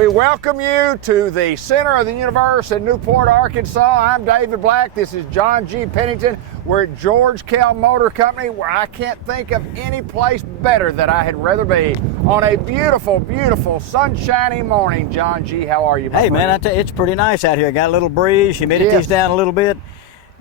We welcome you to the center of the universe in Newport, Arkansas. I'm David Black. This is John G. Pennington. We're at George Kell Motor Company, where I can't think of any place better that I had rather be on a beautiful, beautiful, sunshiny morning. John G., how are you, my Hey, friend? man, I tell you, it's pretty nice out here. Got a little breeze, humidity's Yes. down a little bit.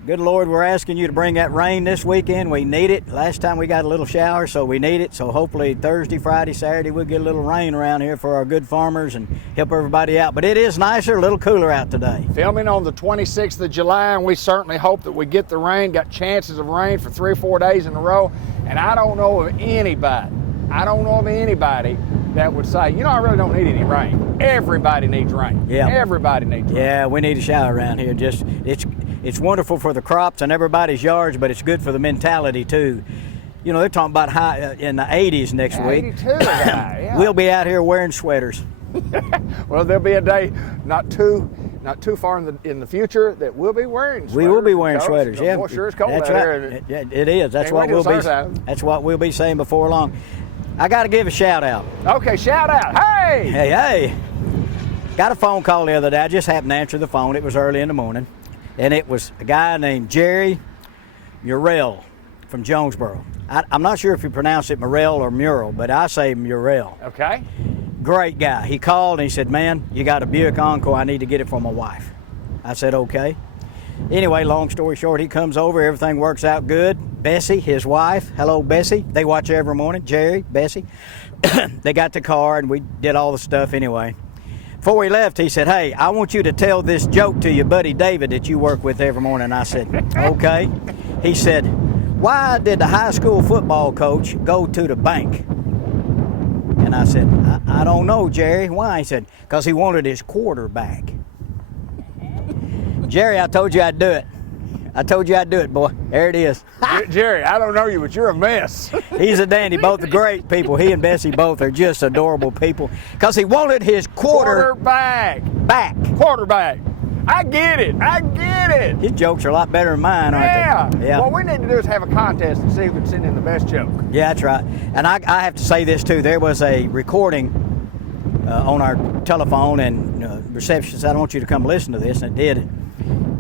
Good Lord, we're asking you to bring that rain this weekend. We need it. Last time we got a little shower, so we need it. So hopefully Thursday, Friday, Saturday, we'll get a little rain around here for our good farmers and help everybody out. But it is nicer, a little cooler out today. Filming on the 26th of July, and we certainly hope that we get the rain. Got chances of rain for 3 or 4 days in a row, and I don't know of anybody that would say, you know, I really don't need any rain. Everybody needs rain. Yeah. Everybody needs rain. Yeah, we need a shower around here. Just it's wonderful for the crops and everybody's yards, but it's good for the mentality too. You know, they're talking about high in the 80s next week. 82, yeah. We'll be out here wearing sweaters. Well, there'll be a day not too far in the future that we'll be wearing sweaters. We will be wearing sweaters, yeah. Boy, sure it's cold That's out right. here. Yeah, it is. That's Can't what wait till we'll be. summertime. That's what we'll be saying before long. I got to give a shout out. Okay, shout out. Hey! Hey! Got a phone call the other day. I just happened to answer the phone. It was early in the morning, and it was a guy named Jerry Murrell from Jonesboro. I'm not sure if you pronounce it Murrell or Mural, but I say Murrell. Okay. Great guy. He called and he said, "Man, you got a Buick Encore. I need to get it for my wife." I said, "Okay." Anyway, long story short, he comes over. Everything works out good. Bessie, his wife, hello, Bessie. They watch every morning. Jerry, Bessie. They got the car, and we did all the stuff anyway. Before we left, he said, "Hey, I want you to tell this joke to your buddy David that you work with every morning." I said, "Okay." He said, "Why did the high school football coach go to the bank?" And I said, I don't know, Jerry. Why? He said, "Because he wanted his quarterback." Jerry, I told you I'd do it. I told you I'd do it, boy. There it is. Jerry, I don't know you, but you're a mess. He's a dandy. Both are great people. He and Bessie both are just adorable people. Because he wanted his Quarterback. Quarterback. I get it. His jokes are a lot better than mine, aren't they? Yeah. What we need to do is have a contest and see who can send in the best joke. Yeah, that's right. And I have to say this, too. There was a recording on our telephone, and receptionist said, "I want you to come listen to this," and it did.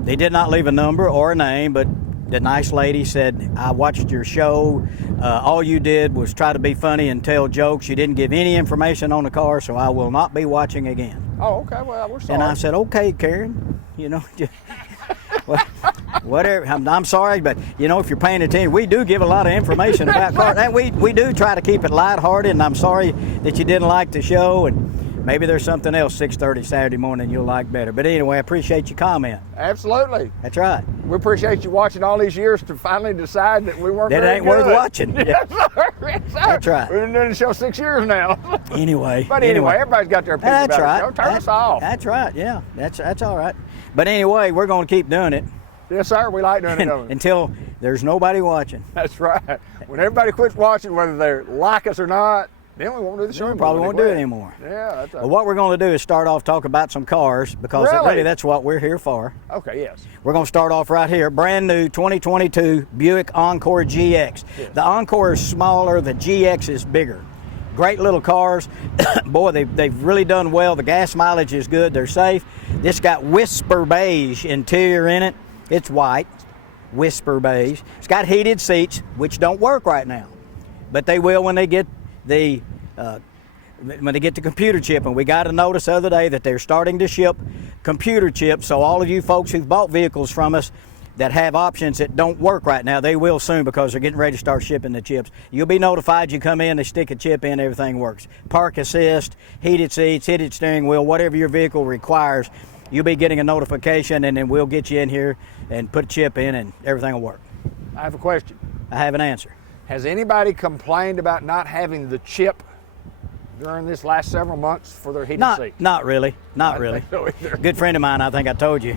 They did not leave a number or a name, but the nice lady said, "I watched your show. All you did was try to be funny and tell jokes. You didn't give any information on the car, so I will not be watching again." Oh, okay. Well, we're sorry. And I said, "Okay, Karen, you know, well, whatever. I'm sorry, but, you know, if you're paying attention, we do give a lot of information about cars. And we do try to keep it lighthearted, and I'm sorry that you didn't like the show, and maybe there's something else 6:30 Saturday morning you'll like better. But anyway, I appreciate your comment." Absolutely. That's right. We appreciate you watching all these years to finally decide that we weren't That very ain't good. worth watching. Yes, sir. Yes, sir. That's right. We've been doing the show 6 years now. Anyway. But anyway, everybody's got their opinion That's about right. the show. Turn us off. That's right. Yeah, that's all right. But anyway, we're going to keep doing it Yes, sir. We like doing it. don't we? until there's nobody watching. That's right. When everybody quits watching, whether they like us or not, then we won't do the show. We anymore. probably They won't do it quit. anymore. Yeah, that's But what we're going to do is start off talking about some cars, because Really? really that's what we're here for. okay. Yes. We're going to start off right here. Brand new 2022 Buick Encore GX. Yes. The Encore is smaller, the GX is bigger. Great little cars. Boy, they've really done well. The gas mileage is good. They're safe. This got whisper beige interior in it. It's white, whisper beige. It's got heated seats, which don't work right now, but they will when they get the computer chip. And we got a notice the other day that they're starting to ship computer chips. So all of you folks who've bought vehicles from us that have options that don't work right now, they will soon, because they're getting ready to start shipping the chips. You'll be notified. You come in, they stick a chip in, everything works. Park assist, heated seats, heated steering wheel, whatever your vehicle requires, you'll be getting a notification, and then we'll get you in here and put a chip in, and everything will work. I have a question. I have an answer. Has anybody complained about not having the chip during this last several months for their heated seats? Not really. Not really. think so either. Good friend of mine, I think I told you.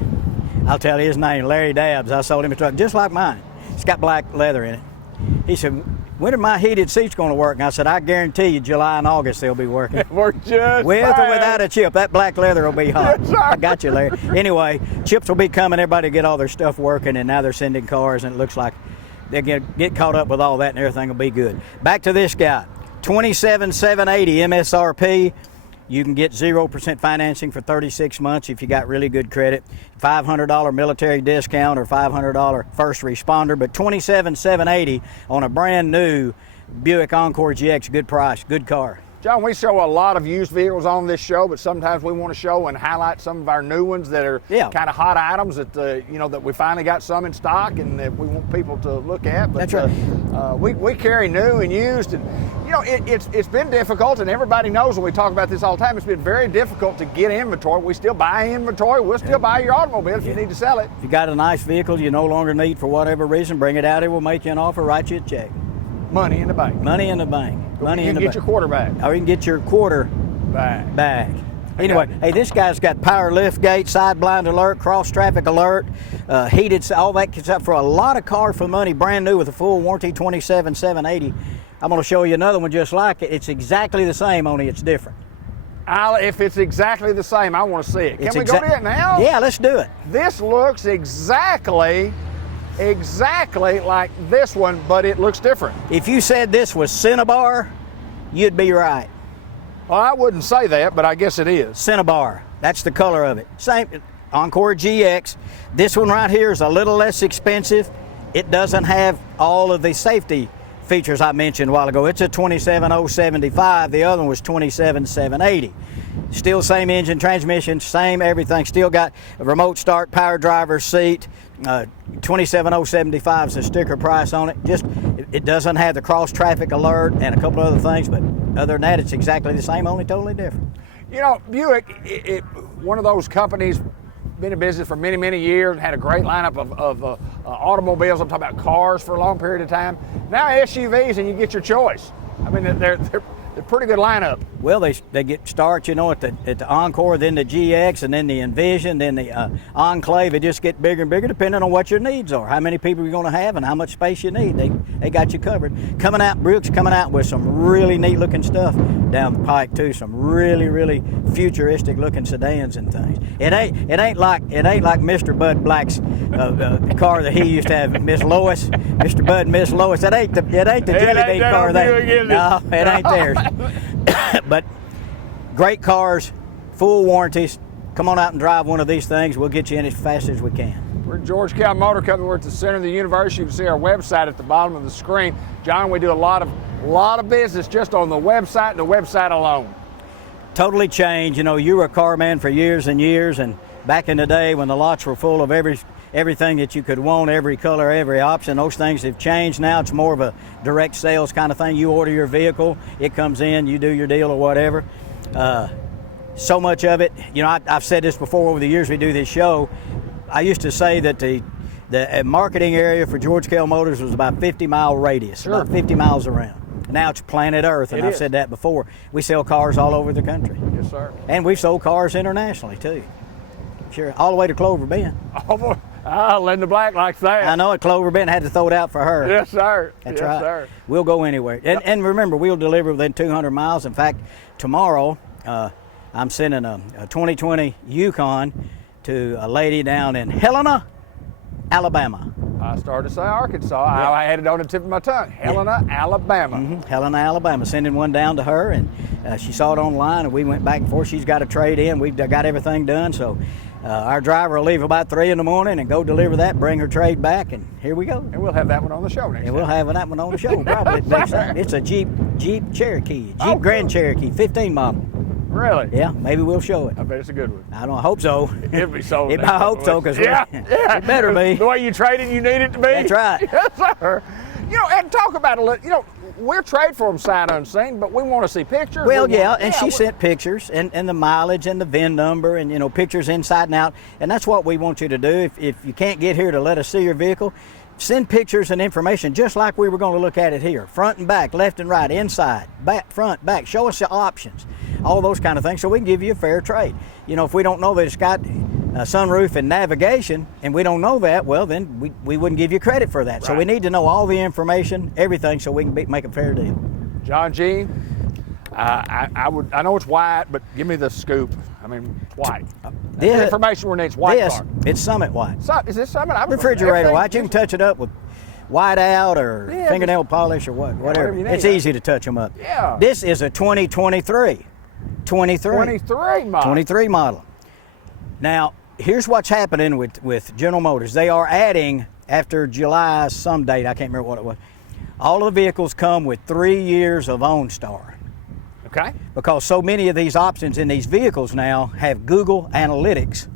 I'll tell you his name, Larry Dabbs. I sold him a truck just like mine. It's got black leather in it. He said, "When are my heated seats going to work?" And I said, "I guarantee you July and August they'll be working." We're just With or fine. without a chip, that black leather will be hot. Yes, sir. I got you, Larry. Anyway, chips will be coming. Everybody get all their stuff working, and now they're sending cars, and it looks like they'll get caught up with all that, and everything will be good. Back to this guy, $27,780 MSRP. You can get 0% financing for 36 months if you got really good credit. $500 military discount or $500 first responder, but $27,780 on a brand new Buick Encore GX. Good price, good car. John, we show a lot of used vehicles on this show, but sometimes we want to show and highlight some of our new ones that are kind of hot items that that we finally got some in stock and that we want people to look at. But, that's right. We carry new and used, and it's been difficult, and everybody knows when we talk about this all the time. It's been very difficult to get inventory. We still buy inventory. We'll still buy your automobile if you need to sell it. If you got a nice vehicle you no longer need for whatever reason, bring it out here. We'll make you an offer, write you a check. Money in the bank. Money in the bank. Money in the bank. You can get your quarter back. Or you can get your quarter back. Anyway, hey, this guy's got power lift gate, side blind alert, cross traffic alert, heated, all that stuff for a lot of cars for money, brand new with a full warranty, $27,780. I'm going to show you another one just like it. It's exactly the same, only it's different. If it's exactly the same, I want to see it. Can we go to it now? Yeah, let's do it. This looks exactly like this one, but it looks different. If you said this was Cinnabar, you'd be right. Well, I wouldn't say that, but I guess it is. Cinnabar, that's the color of it. Same, Encore GX. This one right here is a little less expensive. It doesn't have all of the safety features I mentioned a while ago. It's a 27,075. The other one was 27,780. Still same engine, transmission, same everything. Still got a remote start, power driver's seat. 27,075 is the sticker price on it. Just it doesn't have the cross traffic alert and a couple other things, but other than that, it's exactly the same, only totally different. Buick, one of those companies, been in business for many, many years, had a great lineup of automobiles. I'm talking about cars for a long period of time. Now SUVs, and you get your choice. I mean, they're a pretty good lineup. Well, they get start, at the Encore, then the GX, and then the Envision, then the Enclave. It just get bigger and bigger depending on what your needs are, how many people you're going to have, and how much space you need. They got you covered. Buick's coming out with some really neat looking stuff down the pike too. Some really, really futuristic looking sedans and things. It ain't like Mr. Bud Black's car that he used to have, Miss Lois, Mr. Bud and Miss Lois. It ain't the jelly bean car there. No, it ain't theirs. But great cars, full warranties. Come on out and drive one of these things. We'll get you in as fast as we can. We're at George Kell Motor Company. We're at the center of the university. You can see our website at the bottom of the screen. John, we do a lot of business just on the website and the website alone. Totally changed. You were a car man for years and years, and back in the day when the lots were full of everything that you could want, every color, every option, those things have changed. Now it's more of a direct sales kind of thing. You order your vehicle, it comes in, you do your deal or whatever. So much of it, I've said this before over the years we do this show. I used to say that the marketing area for George Kell Motors was about 50-mile radius, about 50 miles around. Now it's planet Earth, and I've said that before. We sell cars all over the country. Yes, sir. And we've sold cars internationally, too. Sure, all the way to Clover Bend. Linda Black likes that. I know it. Clover Bend had to throw it out for her. Yes, sir. That's right. Sir. We'll go anywhere. And remember, we'll deliver within 200 miles. In fact, tomorrow, I'm sending a 2020 Yukon to a lady down in Helena, Alabama. I started to say Arkansas. Yeah. I had it on the tip of my tongue. Helena, Alabama. Mm-hmm. Helena, Alabama. Sending one down to her, and she saw it online, and we went back and forth. She's got a trade in. We've got everything done, so our driver will leave about 3 in the morning and go deliver that, bring her trade back, and here we go. And we'll have that one on the show next time. We'll have that one on the show, probably. It's a Jeep Cherokee, Grand Cherokee, 15 model. Really? Yeah, maybe we'll show it. I bet it's a good one. I hope so. It'll be sold. I hope so, because it better be. The way you trade it, you need it to be. That's right. Yes, sir. And talk about it. We're trade for them sight unseen, but we want to see pictures. Well, she sent pictures and the mileage and the VIN number and, pictures inside and out. And that's what we want you to do. If you can't get here to let us see your vehicle, send pictures and information just like we were going to look at it here. Front and back, left and right, inside, back, front, back. Show us the options, all those kind of things, so we can give you a fair trade. If we don't know that it's got a sunroof and navigation, and we don't know that, well, then we wouldn't give you credit for that. Right. So we need to know all the information, everything, so we can make a fair deal. John G., I know it's white, but give me the scoop. I mean, white. The information we need is white car. It's Summit white. Is this Summit? Refrigerator white. You can touch it up with white out or fingernail polish or whatever. It's easy to touch them up. Yeah. This is a 2023 23. 23 model. 23 model. Now, here's what's happening with General Motors. They are adding, after July some date, I can't remember what it was, all of the vehicles come with 3 years of OnStar. Okay. Because so many of these options in these vehicles now have Google Analytics,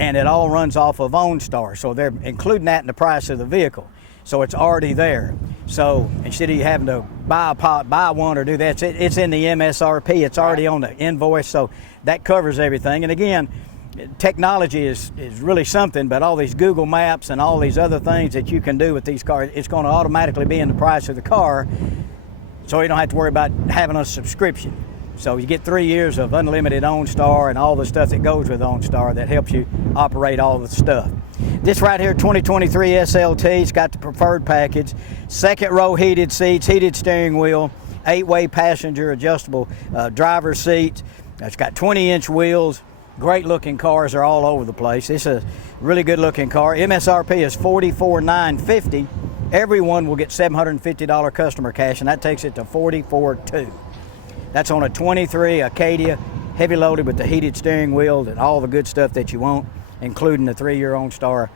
and it all runs off of OnStar. So they're including that in the price of the vehicle. So it's already there. So instead of you having to buy one or do that, it's in the MSRP. It's already on the invoice. So that covers everything. And again, technology is really something, but all these Google Maps and all these other things that you can do with these cars, it's going to automatically be in the price of the car. So you don't have to worry about having a subscription. So you get 3 years of unlimited OnStar and all the stuff that goes with OnStar that helps you operate all the stuff. This right here, 2023 SLT, it's got the preferred package, second row heated seats, heated steering wheel, 8-way passenger adjustable driver's seat. It's got 20-inch wheels. Great looking cars are all over the place. It's a really good looking car. MSRP is $44,950. Everyone will get $750 customer cash, and that takes it to $44,200. That's on a 23 Acadia, heavy loaded with the heated steering wheel and all the good stuff that you want, including the 3-year OnStar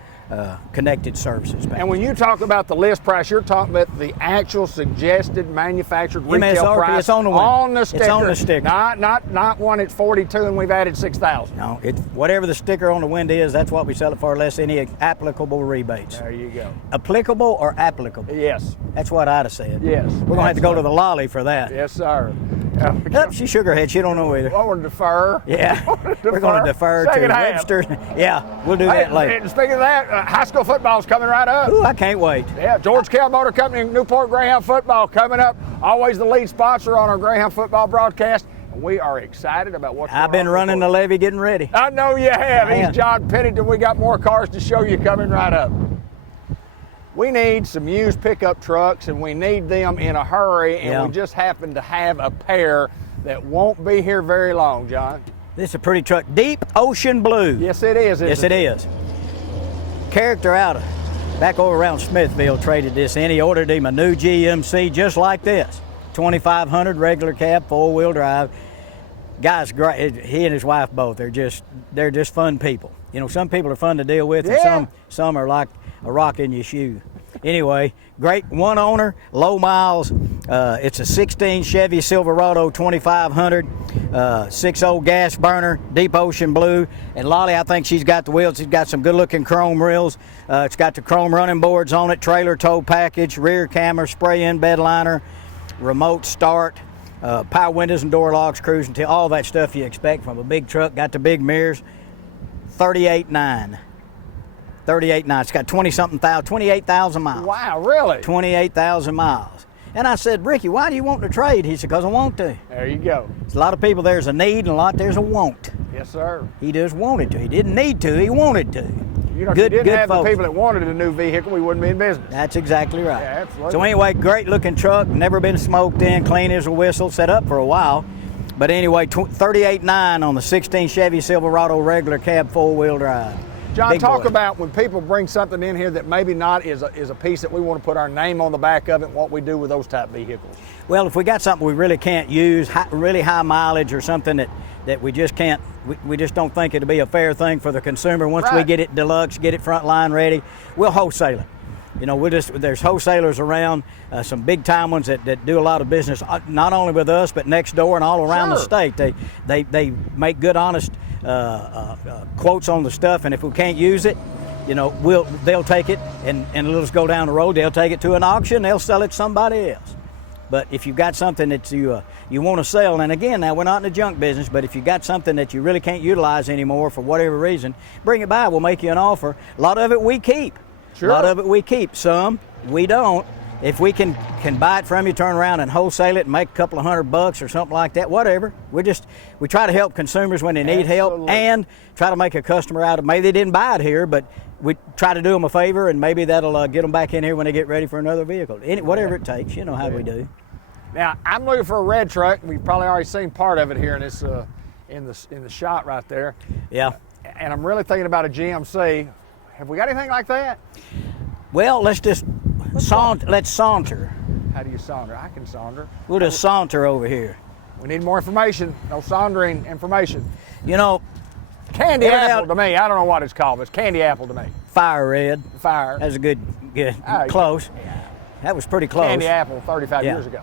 connected services package. And when you talk about the list price, you're talking about the actual suggested manufactured retail MSRP, price it's on the sticker. It's on the sticker. Not one at 42 and we've added 6,000. No, it's whatever the sticker on the window is, that's what we sell it for, less any applicable rebates. There you go. Applicable or applicable? Yes. That's what I'd have said. Yes. We're going to have to go to the lolly for that. Yes, sir. Nope, she shook her head. She don't know either. I want to defer. Yeah, we're going to defer to Webster. Yeah, we'll do that later. And speaking of that, high school football's coming right up. Ooh, I can't wait. Yeah, George Kell Motor Company, Newport Greyhound football coming up. Always the lead sponsor on our Greyhound football broadcast. And we are excited about what's going on. I've been running the levee getting ready. I know you have. Man. He's John Pennington. We got more cars to show you coming right up. We need some used pickup trucks, and we need them in a hurry, and we just happen to have a pair that won't be here very long, John. This is a pretty truck. Deep Ocean Blue. Yes, it is. Yes, it is. Character out of back over around Smithville traded this in. He ordered him a new GMC just like this. 2500 regular cab, 4-wheel drive. Guy's great. He and his wife both. They're just fun people. You know, some people are fun to deal with, and some are like a rock in your shoe. Anyway, great one owner, low miles. It's a 16 Chevy Silverado 2500, 6.0 gas burner, deep ocean blue. And Lolly, I think she's got the wheels. She's got some good looking chrome rails. It's got the chrome running boards on it, trailer tow package, rear camera, spray in bed liner, remote start, power windows and door locks, cruise control, all that stuff you expect from a big truck. Got the big mirrors. 38.9. 38.9. It's got 28,000 miles. Wow, really? 28,000 miles. And I said, Ricky, why do you want to trade? He said, because I want to. There you go. There's a lot of people, there's a need, and a lot there's a want. Yes, sir. He just wanted to. He didn't need to. He wanted to. You know, if you didn't have the people that wanted a new vehicle, we wouldn't be in business. That's exactly right. Yeah, absolutely. So anyway, great looking truck, never been smoked in, clean as a whistle, set up for a while. But anyway, 38.9 on the 16 Chevy Silverado regular cab 4-wheel drive. John, Big talk boy. about when people bring something in here that maybe not is a piece that we want to put our name on the back of it, and what we do with those type vehicles. Well, if we got something we really can't use, really high mileage or something that we just can't, we just don't think it'll be a fair thing for the consumer. Once we get it deluxe, get it front line ready, we'll wholesale it. You know, there's wholesalers around, some big time ones that do a lot of business, not only with us, but next door and all around the state. They make good, honest quotes on the stuff, and if we can't use it, you know, they'll take it and let us go down the road. They'll take it to an auction. They'll sell it to somebody else. But if you've got something that you want to sell, and again, now we're not in the junk business, but if you've got something that you really can't utilize anymore for whatever reason, bring it by. We'll make you an offer. A lot of it we keep. Sure. A lot of it we keep. Some we don't. If we can buy it from you, turn around and wholesale it and make a couple of $100 or something like that, whatever. We try to help consumers when they need help, and try to make a customer out of. Maybe they didn't buy it here, but we try to do them a favor, and maybe that'll get them back in here when they get ready for another vehicle. Whatever it takes, you know how we do. Now, I'm looking for a red truck. We've probably already seen part of it here in this in the shot right there. Yeah. And I'm really thinking about a GMC. Have we got anything like that? Well, let's saunter. How do you saunter? I can saunter. We'll just saunter over here. We need more information. No Sondering information. You know, Candy Every apple now- to me. I don't know what it's called, but it's candy apple to me. fire red. Fire. That's a good, Oh, close. That was pretty close. Candy apple 35 Yeah. years ago.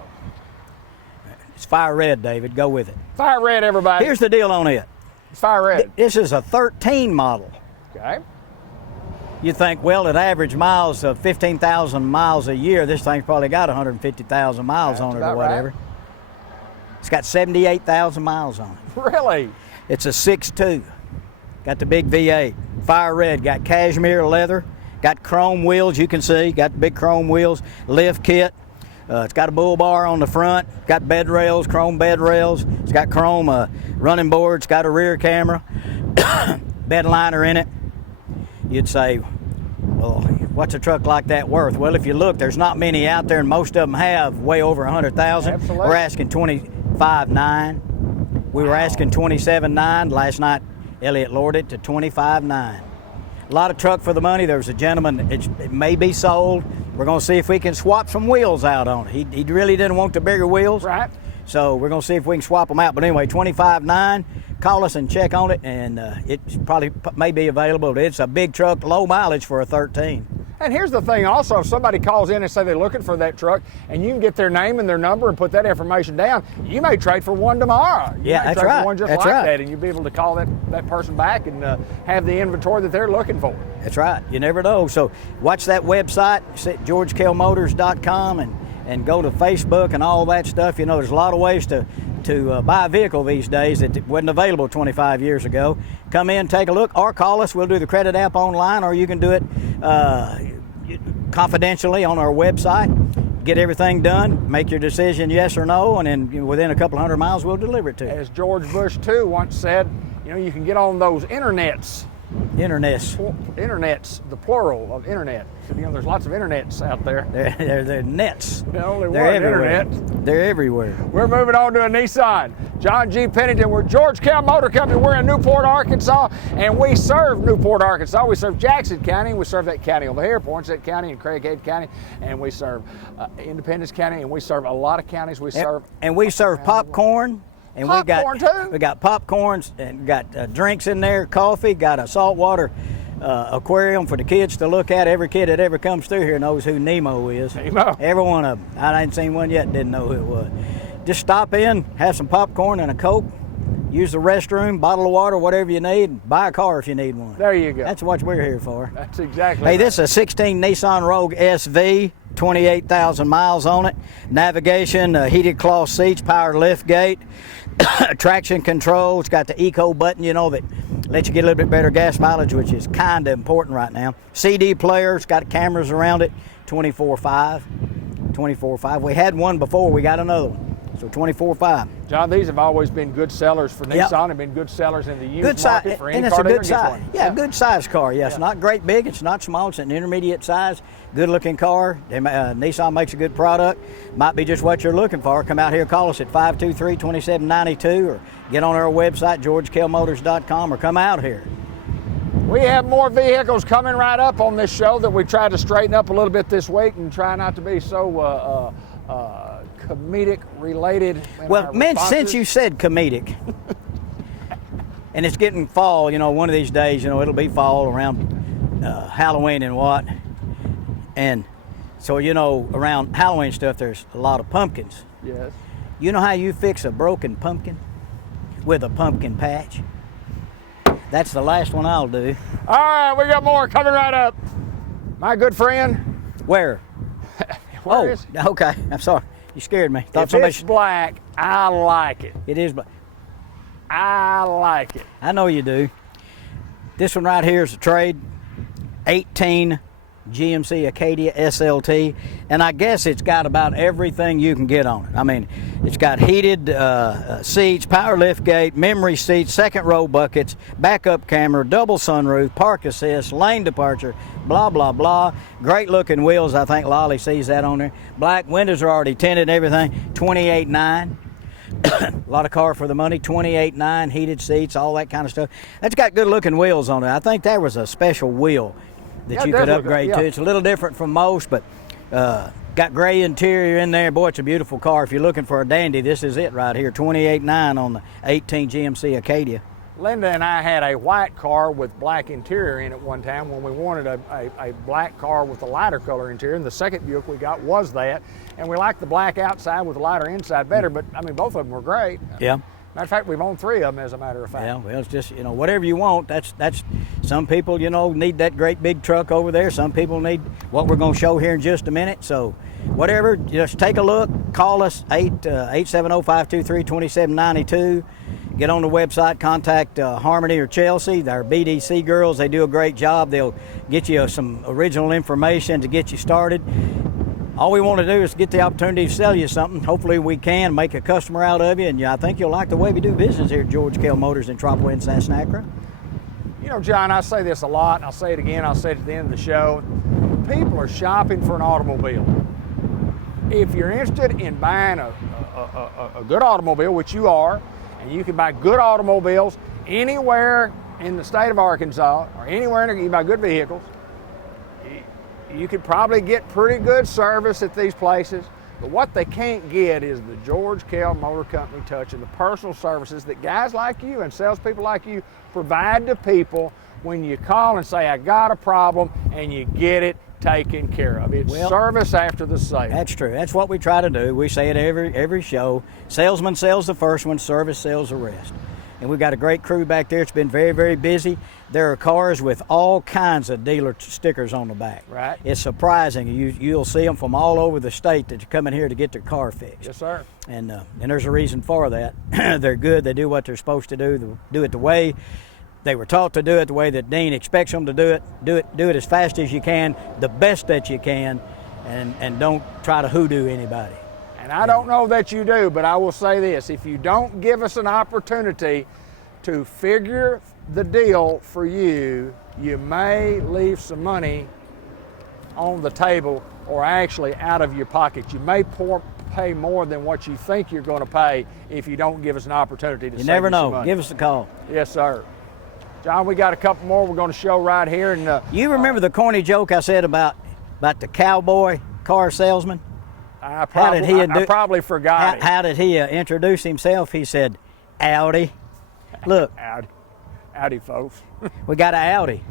It's fire red, David. Go with it. Fire red, everybody. Here's the deal on it. It's fire red. This is a 13 model. Okay. You think, well, at average miles of 15,000 miles a year, this thing's probably got 150,000 miles That's on it or about whatever. right. It's got 78,000 miles on it. Really? It's a 6.2. Got the big V8. Fire red. Got cashmere leather. Got chrome wheels, you can see. Got the big chrome wheels. Lift kit. It's got a bull bar on the front. Got bed rails, chrome bed rails. It's got chrome running boards. Got a rear camera. Bed liner in it. You'd say, well, what's a truck like that worth? Well, if you look, there's not many out there, and most of them have way over 100,000. Absolutely. We're asking 25.9. We were asking 27.9 last night. Elliott lowered it to 25.9. A lot of truck for the money. There was a gentleman. It may be sold. We're going to see if we can swap some wheels out on it. He really didn't want the bigger wheels. Right. So we're going to see if we can swap them out. But anyway, 25.9. Call us and check on it, and it probably may be available. It's a big truck, low mileage for a 13. And here's the thing also, if somebody calls in and say they're looking for that truck, and you can get their name and their number and put that information down, you may trade for one tomorrow. You Yeah, may that's trade right. for one just That's like right. that, and you'll be able to call that person back and have the inventory that they're looking for. That's right. You never know. So watch that website, GeorgeKellMotors.com, and go to Facebook and all that stuff. You know, there's a lot of ways to buy a vehicle these days that wasn't available 25 years ago. Come in, take a look, or call us. We'll do the credit app online, or you can do it confidentially on our website. Get everything done, make your decision yes or no, and then within a couple hundred miles, we'll deliver it to you. As George Bush, too, once said, you know, you can get on those internets. Internets, the plural of internet. You know, there's lots of internets out there. They're nets. Only They're one everywhere. internet. They're everywhere. We're moving on to a Nissan. John G. Pennington. We're George Kell Motor Company. We're in Newport, Arkansas, and we serve Newport, Arkansas. We serve Jackson County. We serve that county over here, Poinsett County and Craighead County, and we serve Independence County, and we serve a lot of counties. We serve. And we serve popcorn. And Popcorn, too? we got popcorns and got drinks in there, coffee, got a saltwater aquarium for the kids to look at. Every kid that ever comes through here knows who Nemo is. Nemo. Every one of them. I ain't seen one yet didn't know who it was. Just stop in, have some popcorn and a Coke, use the restroom, bottle of water, whatever you need. Buy a car if you need one. There you go. That's what we're here for. That's exactly Hey, right. this is a 16 Nissan Rogue SV, 28,000 miles on it. Navigation, heated cloth seats, power lift gate, traction control. It's got the eco button, you know, that lets you get a little bit better gas mileage, which is kind of important right now. CD player, it's got cameras around it, 24/5. 24/5. We had one before, we got another one. So 24/5. John, these have always been good sellers for Yep. Nissan and been good sellers in the used Good size, market for any and it's car a dealer good gets size. one. Yeah, good size car. Yes, Yeah. not great big. It's not small. It's an intermediate size. Good looking car. Nissan makes a good product. Might be just what you're looking for. Come out here, call us at 523-2792, or get on our website GeorgeKellMotors.com, or come out here. We have more vehicles coming right up on this show that we tried to straighten up a little bit this week and try not to be so comedic related. Well, since you said comedic, and it's getting fall, you know, one of these days, you know, it'll be fall around Halloween and what. And so, you know, around Halloween stuff, there's a lot of pumpkins. Yes. You know how you fix a broken pumpkin? With a pumpkin patch. That's the last one I'll do. All right, we got more coming right up. My good friend. Where? Where is it? Okay. I'm sorry. You scared me. If it's black, I like it. It is, but I like it. I know you do. This one right here is a trade. 18 GMC Acadia SLT, and I guess it's got about everything you can get on it. I mean, it's got heated seats, power lift gate, memory seats, second row buckets, backup camera, double sunroof, park assist, lane departure, blah, blah, blah. Great looking wheels. I think Lolly sees that on there. Black windows are already tinted and everything. 28.9. A lot of car for the money. 28.9, heated seats, all that kind of stuff. That's got good looking wheels on it. I think there was a special wheel that you could upgrade to. It's a little different from most, but Got gray interior in there. Boy, it's a beautiful car. If you're looking for a dandy, this is it right here. 28.9 on the 18 GMC Acadia. Linda and I had a white car with black interior in it one time when we wanted a black car with a lighter color interior, and the second Buick we got was that. And we liked the black outside with the lighter inside better, but I mean, both of them were great. Yeah. Matter of fact, we've owned 3 of them, as a matter of fact. Yeah, well, it's just, whatever you want. That's some people, need that great big truck over there. Some people need what we're going to show here in just a minute. So whatever, just take a look. Call us, 870-523-2792. Get on the website, contact Harmony or Chelsea. They're BDC girls. They do a great job. They'll get you some original information to get you started. All we want to do is get the opportunity to sell you something. Hopefully we can make a customer out of you, and I think you'll like the way we do business here at George Kell Motors in Tropicana and Sassnacra. John, I say this a lot, and I'll say it again, I'll say it at the end of the show. People are shopping for an automobile. If you're interested in buying a good automobile, which you are, and you can buy good automobiles anywhere in the state of Arkansas, or anywhere you can buy good vehicles, you could probably get pretty good service at these places, but what they can't get is the George Kell Motor Company touch and the personal services that guys like you and salespeople like you provide to people when you call and say, I got a problem, and you get it taken care of. It's service after the sale. That's true. That's what we try to do. We say it every show. Salesman sells the first one, service sells the rest. And we've got a great crew back there. It's been very, very busy. There are cars with all kinds of dealer stickers on the back. Right. It's surprising. You'll see them from all over the state that are coming here to get their car fixed. Yes, sir. And there's a reason for that. They're good. They do what they're supposed to do. Do it the way they were taught to do it, the way that Dean expects them to do it. Do it as fast as you can, the best that you can, and don't try to hoodoo anybody. And I don't know that you do, but I will say this. If you don't give us an opportunity to figure the deal for you, you may leave some money on the table or actually out of your pocket. You may pay more than what you think you're going to pay if you don't give us an opportunity to save you some money. You never know. Give us a call. Yes, sir. John, we got a couple more we're going to show right here. And you remember the corny joke I said about the cowboy car salesman? I probably forgot it. How did he introduce himself? He said, Audi. Look. Audi, folks. We got an Audi.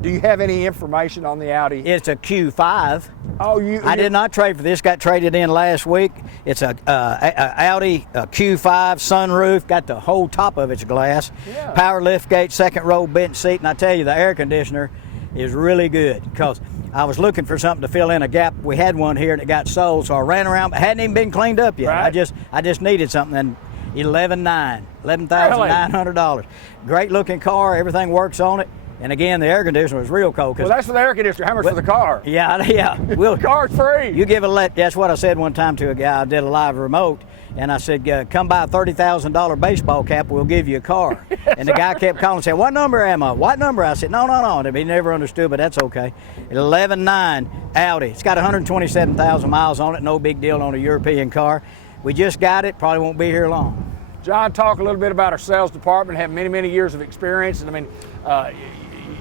Do you have any information on the Audi? It's a Q5. Oh, I did not trade for this. Got traded in last week. It's a Audi Q5 sunroof. Got the whole top of its glass. Yeah. Power lift gate, second row bench seat. And I tell you, the air conditioner is really good because I was looking for something to fill in a gap. We had one here and it got sold, so I ran around, but hadn't even been cleaned up yet. Right. I just needed something. And $11,900. Great looking car. Everything works on it. And again, the air conditioner was real cold. Well, that's for the air conditioner. How much for the car? Yeah. The car's free. You give that's what I said one time to a guy. I did a live remote, and I said, come buy a $30,000 baseball cap, we'll give you a car. And the guy kept calling and saying, what number am I? What number? I said, no. He never understood, but that's okay. 11.9 Audi. It's got 127,000 miles on it. No big deal on a European car. We just got it. Probably won't be here long. John, talk a little bit about our sales department. Have many, many years of experience. And I mean,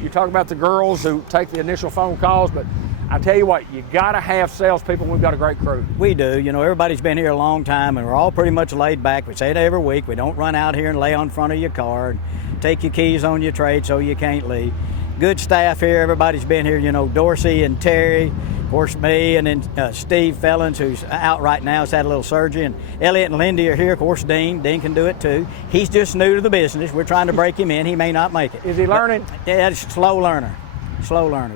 you talk about the girls who take the initial phone calls, but I tell you what, you got to have salespeople. We've got a great crew. We do. Everybody's been here a long time, and we're all pretty much laid back. We say it every week. We don't run out here and lay on front of your car and take your keys on your trade so you can't leave. Good staff here. Everybody's been here. Dorsey and Terry, of course me, and then Steve Fellins, who's out right now, has had a little surgery, and Elliot and Lindy are here. Of course, Dean can do it too. He's just new to the business. We're trying to break him in. He may not make it. Is he learning? Yeah, it's a slow learner.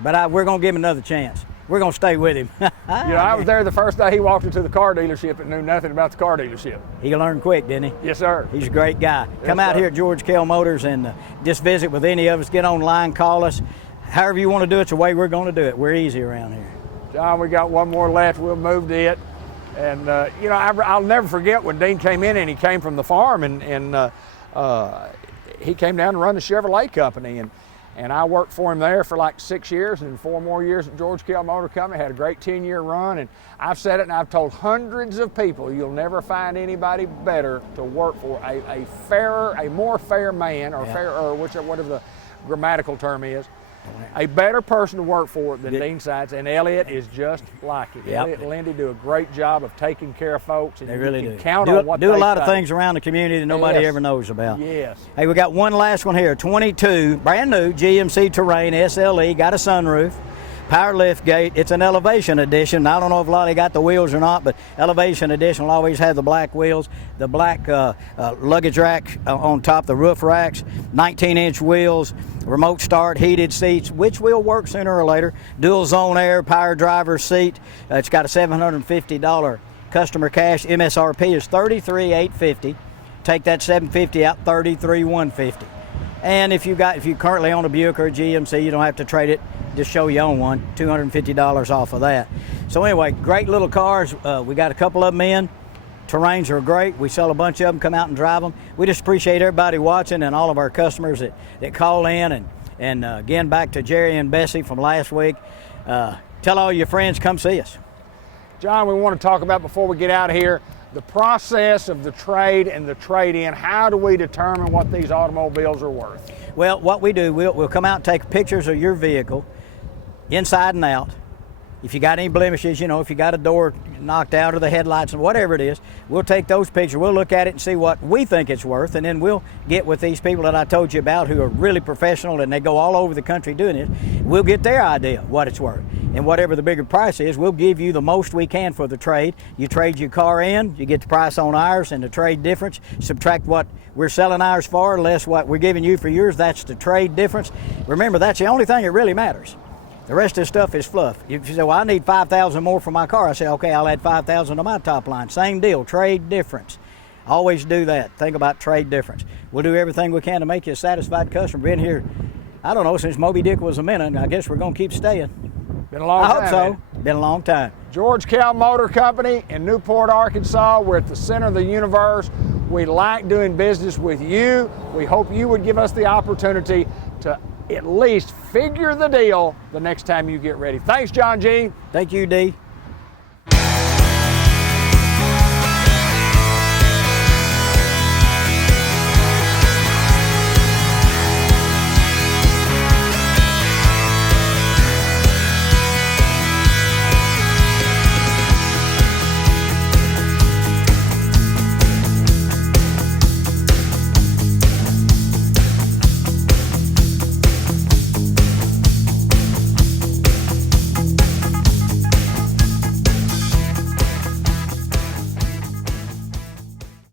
But we're going to give him another chance. We're going to stay with him. I was there the first day he walked into the car dealership and knew nothing about the car dealership. He learned quick, didn't he? Yes, sir. He's a great guy. Come out here at George Kell Motors and just visit with any of us. Get online, call us. However you want to do it, it's the way we're going to do it. We're easy around here. John, we got one more left. We'll move to it. And, I'll never forget when Dean came in, and he came from the farm, and he came down to run the Chevrolet company. And I worked for him there for like 6 years and 4 more years at George Kell Motor Company. Had a great 10-year run. And I've said it and I've told hundreds of people, you'll never find anybody better to work for. A more fair man, or fair, or whatever the grammatical term is. a better person to work for than Yeah. Dean Sides, and Elliot is just like it. Yep. Elliot and Lindy do a great job of taking care of folks, and They you really can do. count do on what do they a lot of say. things around the community that nobody Yes. ever knows about. Yes. Hey, we got one last one here. 22, brand new GMC Terrain SLE, got a sunroof, power lift gate. It's an elevation edition. I don't know if a lot of you got the wheels or not, but elevation edition will always have the black wheels, the black luggage rack on top, the roof racks, 19-inch wheels, remote start, heated seats, which will work sooner or later, dual zone air, power driver's seat. It's got a $750 customer cash. MSRP is $33,850. Take that $750 out, $33,150. And if you currently own a Buick or a GMC, you don't have to trade it. Just show you own one, $250 off of that. So anyway, great little cars. We got a couple of them in. Terrains are great. We sell a bunch of them, come out and drive them. We just appreciate everybody watching and all of our customers that call in. And again, back to Jerry and Bessie from last week. Tell all your friends, come see us. John, we want to talk about, before we get out of here, the process of the trade and the trade-in. How do we determine what these automobiles are worth? Well, what we do, we'll come out and take pictures of your vehicle, inside and out. If you got any blemishes, if you got a door knocked out or the headlights and whatever it is, we'll take those pictures, we'll look at it and see what we think it's worth, and then we'll get with these people that I told you about who are really professional and they go all over the country doing it. We'll get their idea of what it's worth. And whatever the bigger price is, we'll give you the most we can for the trade. You trade your car in, you get the price on ours and the trade difference. Subtract what we're selling ours for, less what we're giving you for yours. That's the trade difference. Remember, that's the only thing that really matters. The rest of the stuff is fluff. If you say, well, I need $5,000 more for my car, I say, okay, I'll add $5,000 to my top line. Same deal, trade difference. Always do that. Think about trade difference. We'll do everything we can to make you a satisfied customer. Been here, I don't know, since Moby Dick was a minute. I guess we're going to keep staying. Been a long time. I hope so. ain't it? Been a long time. George Kell Motor Company in Newport, Arkansas. We're at the center of the universe. We like doing business with you. We hope you would give us the opportunity to at least figure the deal the next time you get ready. Thanks, John G. Thank you, Dee.